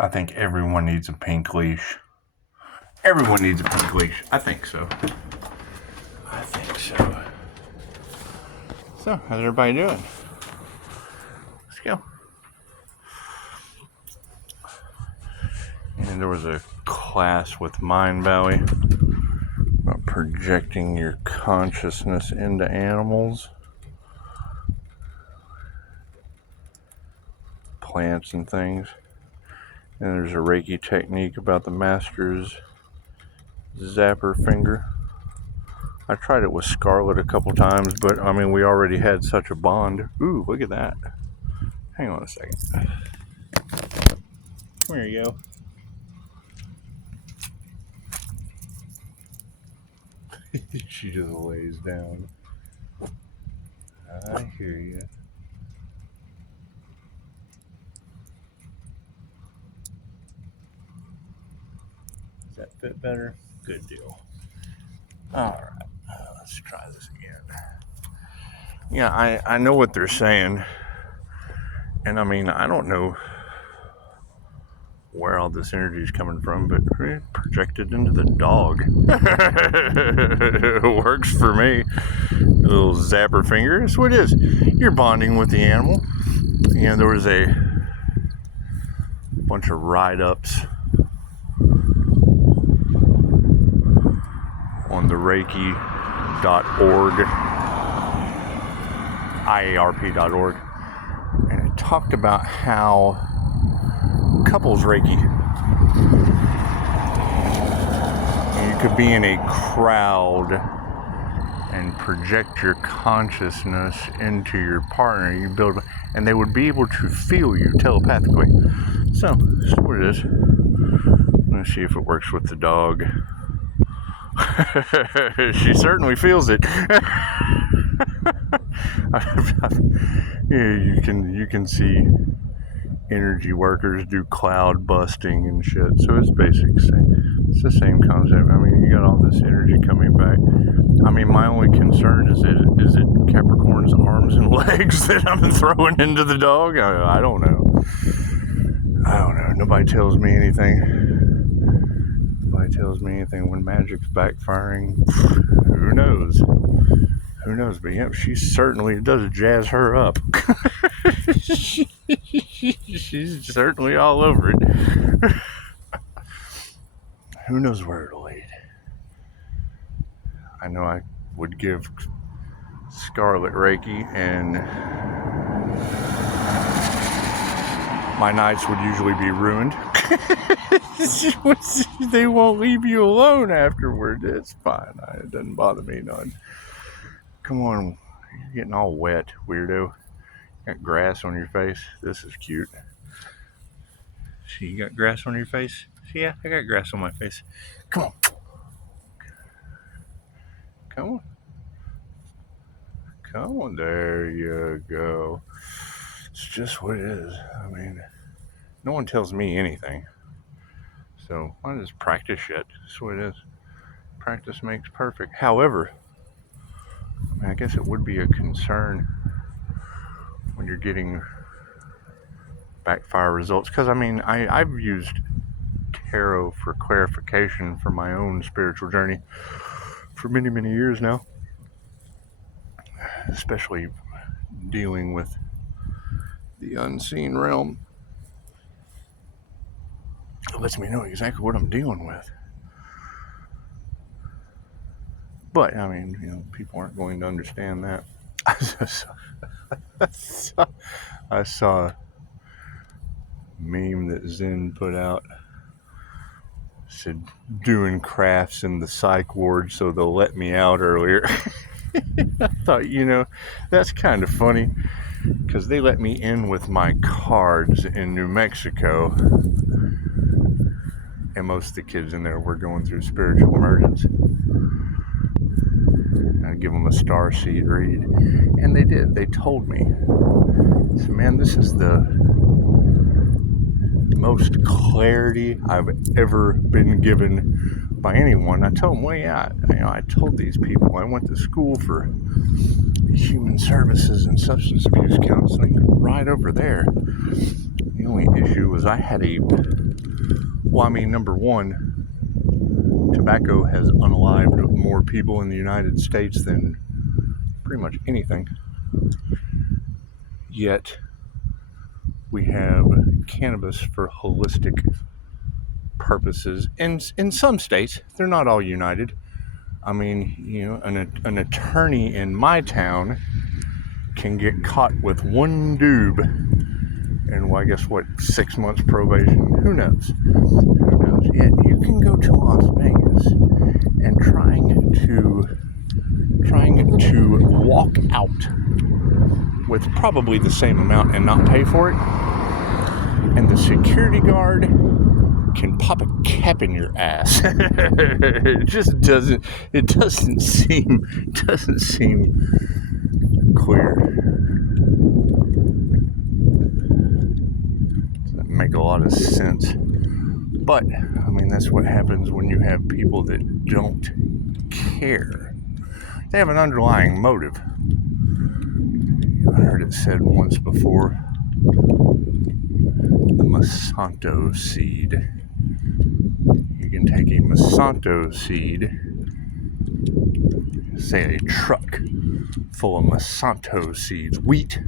I think everyone needs a pink leash. Everyone needs a pink leash. I think so. I think so. So, how's everybody doing? Let's go. And there was a class with Mind Valley about projecting your consciousness into animals, plants and things. And there's a Reiki technique about the master's zapper finger. I tried it with Scarlet a couple times, but I mean, we already had such a bond. Ooh, look at that. Hang on a second. There you go. She just lays down. I hear you. Does that fit better? Good deal. Alright, let's try this again. Yeah, I know what they're saying. And I mean, I don't know where all this energy is coming from, but projected into the dog. It works for me. A little zapper finger. That's what it is. You're bonding with the animal. And there was a bunch of write-ups on the Reiki.org, IARP.org, and it talked about how couples Reiki, and you could be in a crowd and project your consciousness into your partner. You build, and they would be able to feel you telepathically. So that's what it is. Let's see if it works with the dog. She certainly feels it. Yeah, you can see energy workers do cloud busting and shit. So it's it's the same concept. I mean, you got all this energy coming back. I mean, my only concern is it Capricorn's arms and legs that I'm throwing into the dog? I don't know. Nobody tells me anything. Tells me anything when magic's backfiring. Who knows? But yeah, she certainly does jazz her up. She's certainly all over it. Who knows where it'll lead? I know I would give Scarlet Reiki, and my nights would usually be ruined. They won't leave you alone afterward. It's fine. It doesn't bother me none. Come on. You're getting all wet, weirdo. Got grass on your face. This is cute. See, you got grass on your face? See, yeah, I got grass on my face. Come on. Come on. There you go. It's just what it is. I mean, no one tells me anything. So I just practice shit. That's what it is. Practice makes perfect. However, I guess it would be a concern when you're getting backfire results. Because, I mean, I've used tarot for clarification for my own spiritual journey for many, many years now. Especially dealing with the unseen realm. It lets me know exactly what I'm dealing with. But, I mean, people aren't going to understand that. I saw a meme that Zen put out. Said, doing crafts in the psych ward so they'll let me out earlier. I thought, that's kind of funny. Because they let me in with my cards in New Mexico. And most of the kids in there were going through spiritual emergence. I'd give them a starseed read. And they did. They told me. So, man, this is the most clarity I've ever been given by anyone. I told them, well, yeah, I told these people I went to school for human services and substance abuse counseling right over there. The only issue was I had a Well, I mean, number one, tobacco has unalived more people in the United States than pretty much anything. Yet, we have cannabis for holistic purposes. And in some states, they're not all united. I mean, you know, an attorney in my town can get caught with one doob and, well, I guess, what, 6 months probation? Who knows? Who knows? Yet you can go to Las Vegas and trying to walk out with probably the same amount and not pay for it, and the security guard can pop a cap in your ass. It just doesn't seem clear. Doesn't make a lot of sense. But I mean, that's what happens when you have people that don't care. They have an underlying motive. I heard it said once before, the Monsanto seed. You can take a Monsanto seed, say a truck full of Monsanto seeds, wheat,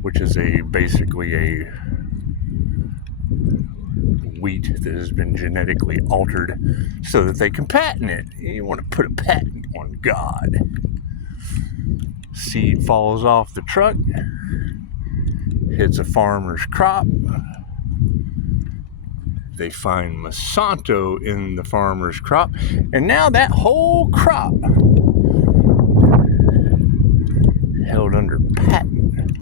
which is basically a wheat that has been genetically altered so that they can patent it. You want to put a patent on God. Seed falls off the truck, hits a farmer's crop. They find Monsanto in the farmer's crop, and now that whole crop held under patent.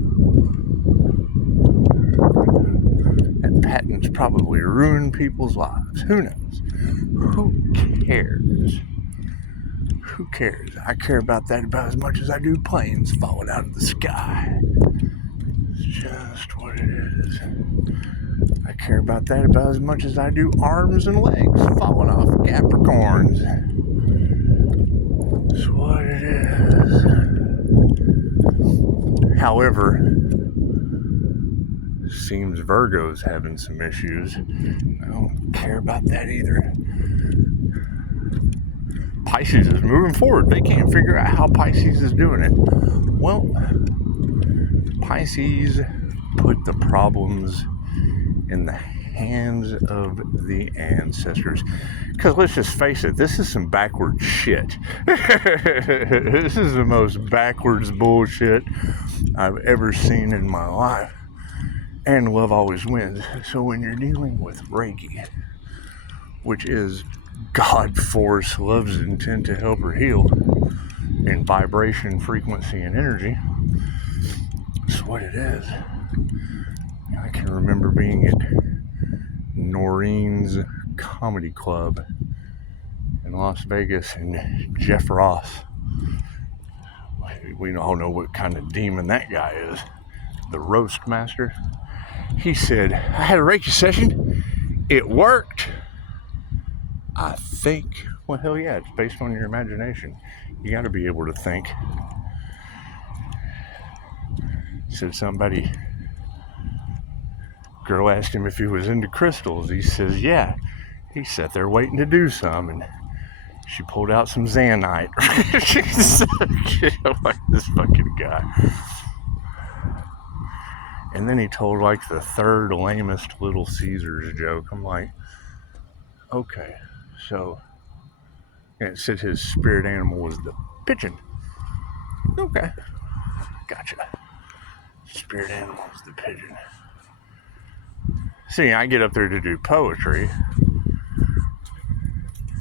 That patent's probably ruined people's lives. Who knows? Who cares? Who cares? I care about that about as much as I do planes falling out of the sky. It's just what it is. I care about that about as much as I do arms and legs falling off Capricorns. That's what it is. However, seems Virgo's having some issues. I don't care about that either. Pisces is moving forward. They can't figure out how Pisces is doing it. Well, Pisces put the problems in the hands of the ancestors. Because let's just face it, this is some backwards shit. This is the most backwards bullshit I've ever seen in my life. And love always wins. So when you're dealing with Reiki, which is God force, love's intent to help her heal in vibration, frequency, and energy, that's what it is. I can remember being at Noreen's Comedy Club in Las Vegas, and Jeff Ross, we all know what kind of demon that guy is, the roast master. He said, I had a Reiki session, it worked. I think, well, hell yeah, it's based on your imagination. You got to be able to think. Said somebody, girl asked him if he was into crystals. He says, yeah. He sat there waiting to do some, and she pulled out some Xanite. Like this fucking guy. And then he told like the third lamest Little Caesars joke. I'm like, okay. So, and it said his spirit animal was the pigeon. Okay, gotcha. Spirit animal was the pigeon. See, I get up there to do poetry.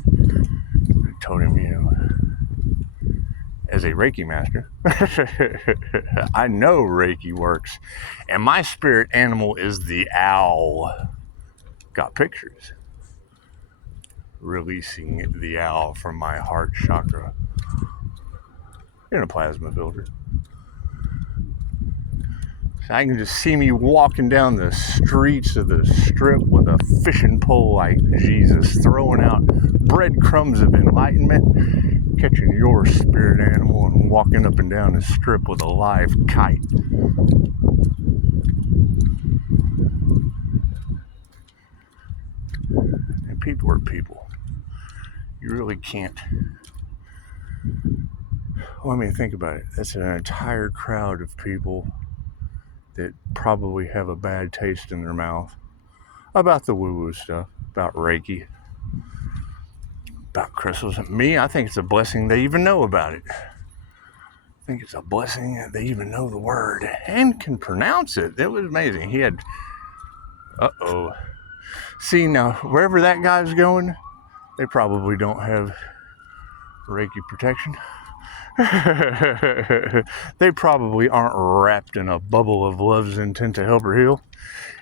I told him, you know, as a Reiki master, I know Reiki works. And my spirit animal is the owl. Got pictures. Releasing the owl from my heart chakra in a plasma filter. So I can just see me walking down the streets of the strip with a fishing pole like Jesus, throwing out breadcrumbs of enlightenment, catching your spirit animal and walking up and down the strip with a live kite. people are people. You really can't. Well, I mean, think about it. That's an entire crowd of people that probably have a bad taste in their mouth about the woo-woo stuff, about Reiki, about crystals. Me, I think it's a blessing they even know about it. I think it's a blessing that they even know the word and can pronounce it. It was amazing. He had, See, now, wherever that guy's going, they probably don't have Reiki protection. They probably aren't wrapped in a bubble of love's intent to help her heal.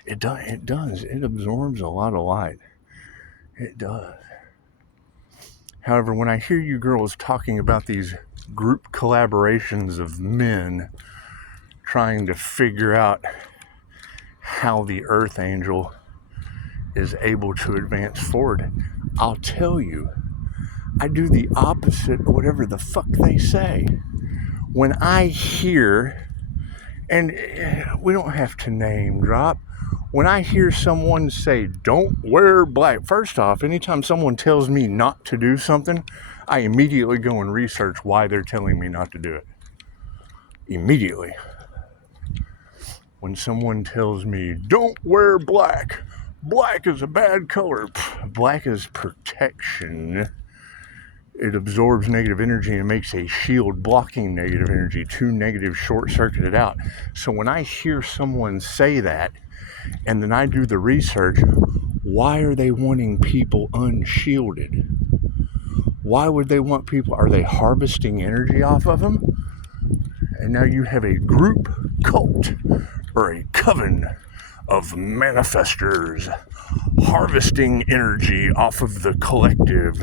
It does. It absorbs a lot of light. It does. However, when I hear you girls talking about these group collaborations of men trying to figure out how the Earth Angel is able to advance forward, I'll tell you, I do the opposite of whatever the fuck they say. When I hear, and we don't have to name drop, when I hear someone say, don't wear black, first off, anytime someone tells me not to do something, I immediately go and research why they're telling me not to do it. Immediately. When someone tells me, don't wear black, black is a bad color, black is protection. It absorbs negative energy and makes a shield blocking negative energy. 2 negatives short-circuited out. So when I hear someone say that, and then I do the research, why are they wanting people unshielded? Why would they want people? Are they harvesting energy off of them? And now you have a group cult or a coven of manifestors harvesting energy off of the collective.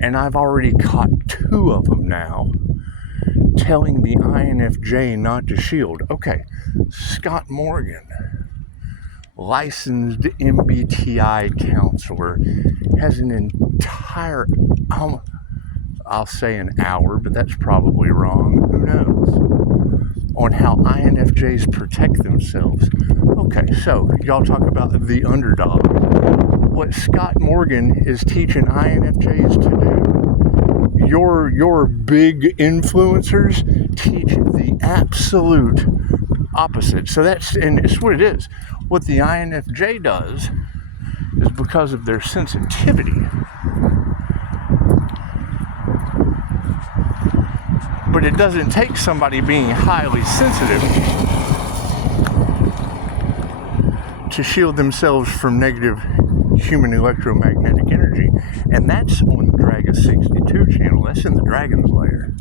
And I've already caught 2 of them now telling the INFJ not to shield. Okay, Scott Morgan, licensed MBTI counselor, has an entire, I'll say an hour, but that's probably wrong, who knows, on how INFJs protect themselves. Okay, so y'all talk about the underdog. What Scott Morgan is teaching INFJs to do, your big influencers teach the absolute opposite. So and it's what it is. What the INFJ does is because of their sensitivity. But it doesn't take somebody being highly sensitive to shield themselves from negative human electromagnetic energy. And that's on the Dragon 62 channel. That's in the Dragon's Lair.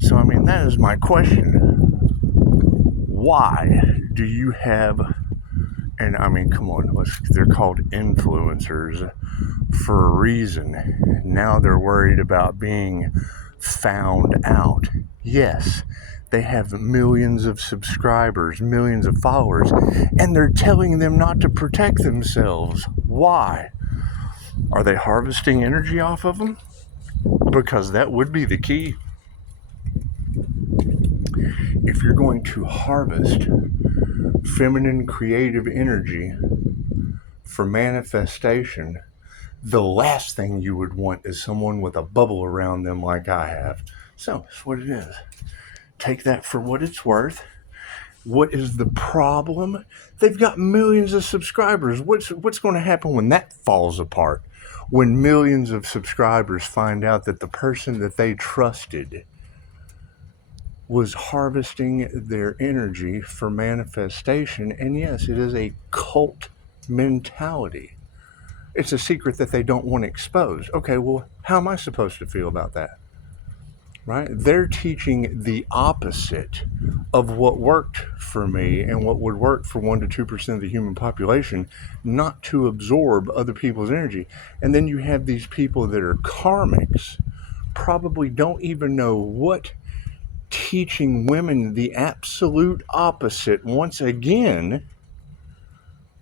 So, I mean, that is my question. Why do you have, and I mean, come on, they're called influencers for a reason. Now they're worried about being found out. Yes, they have millions of subscribers, millions of followers, and they're telling them not to protect themselves. Why? Are they harvesting energy off of them? Because that would be the key. If you're going to harvest feminine creative energy for manifestation, the last thing you would want is someone with a bubble around them like I have. So, that's what it is. Take that for what it's worth. What is the problem? They've got millions of subscribers. What's going to happen when that falls apart? When millions of subscribers find out that the person that they trusted was harvesting their energy for manifestation. And yes, it is a cult mentality. It's a secret that they don't want to expose. Okay, well, how am I supposed to feel about that? Right? They're teaching the opposite of what worked for me and what would work for 1 to 2% of the human population, not to absorb other people's energy. And then you have these people that are karmics, probably don't even know what, teaching women the absolute opposite once again,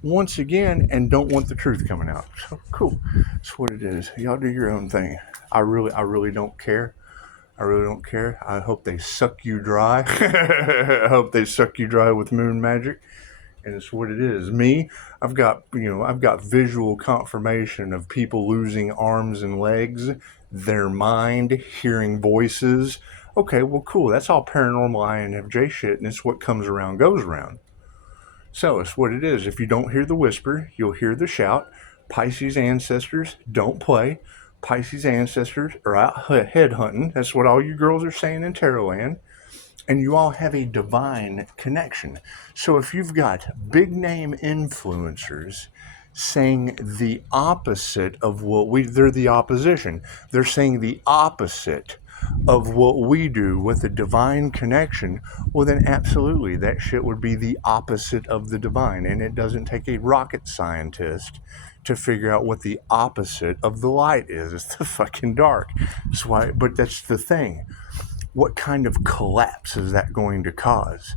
and don't want the truth coming out. So cool. That's what it is. Y'all do your own thing. I really don't care. I really don't care. I hope they suck you dry. I hope they suck you dry with moon magic. And it's what it is. Me, I've got visual confirmation of people losing arms and legs, their mind, hearing voices. Okay, well, cool. That's all paranormal INFJ shit, and it's what comes around goes around. So it's what it is. If you don't hear the whisper, you'll hear the shout. Pisces ancestors don't play. Pisces ancestors are out head hunting. That's what all you girls are saying in Tarotland. And you all have a divine connection. So if you've got big name influencers saying the opposite of they're the opposition. They're saying the opposite of what we do with the divine connection, well then absolutely that shit would be the opposite of the divine. And it doesn't take a rocket scientist to figure out what the opposite of the light is. It's the fucking dark. That's why, but that's the thing. What kind of collapse is that going to cause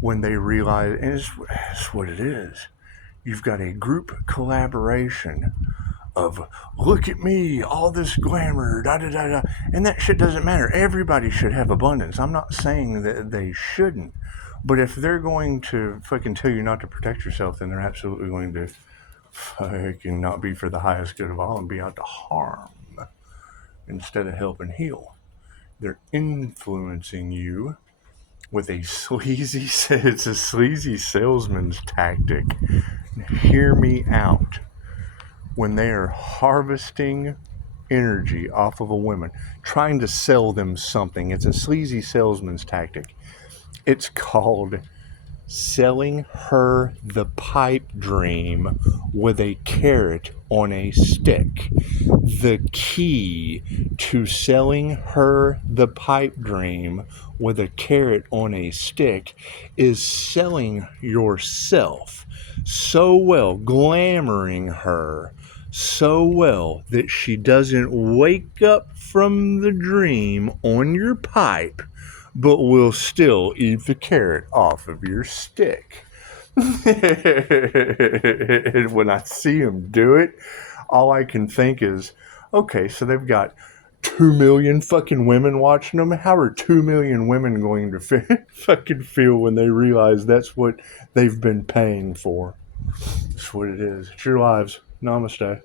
when they realize, and it's what it is. You've got a group collaboration of, look at me, all this glamour, da da da da, and that shit doesn't matter. Everybody should have abundance. I'm not saying that they shouldn't, but if they're going to fucking tell you not to protect yourself, then they're absolutely going to fucking not be for the highest good of all and be out to harm instead of help and heal. They're influencing you with it's a sleazy salesman's tactic. Hear me out. When they are harvesting energy off of a woman, trying to sell them something, it's a sleazy salesman's tactic. It's called selling her the pipe dream with a carrot on a stick. The key to selling her the pipe dream with a carrot on a stick is selling yourself so well, glamoring her so well that she doesn't wake up from the dream on your pipe, but will still eat the carrot off of your stick. And when I see them do it, all I can think is, okay, so they've got 2 million fucking women watching them. How are 2 million women going to fucking feel when they realize that's what they've been paying for? That's what it is. It's your lives. Namaste.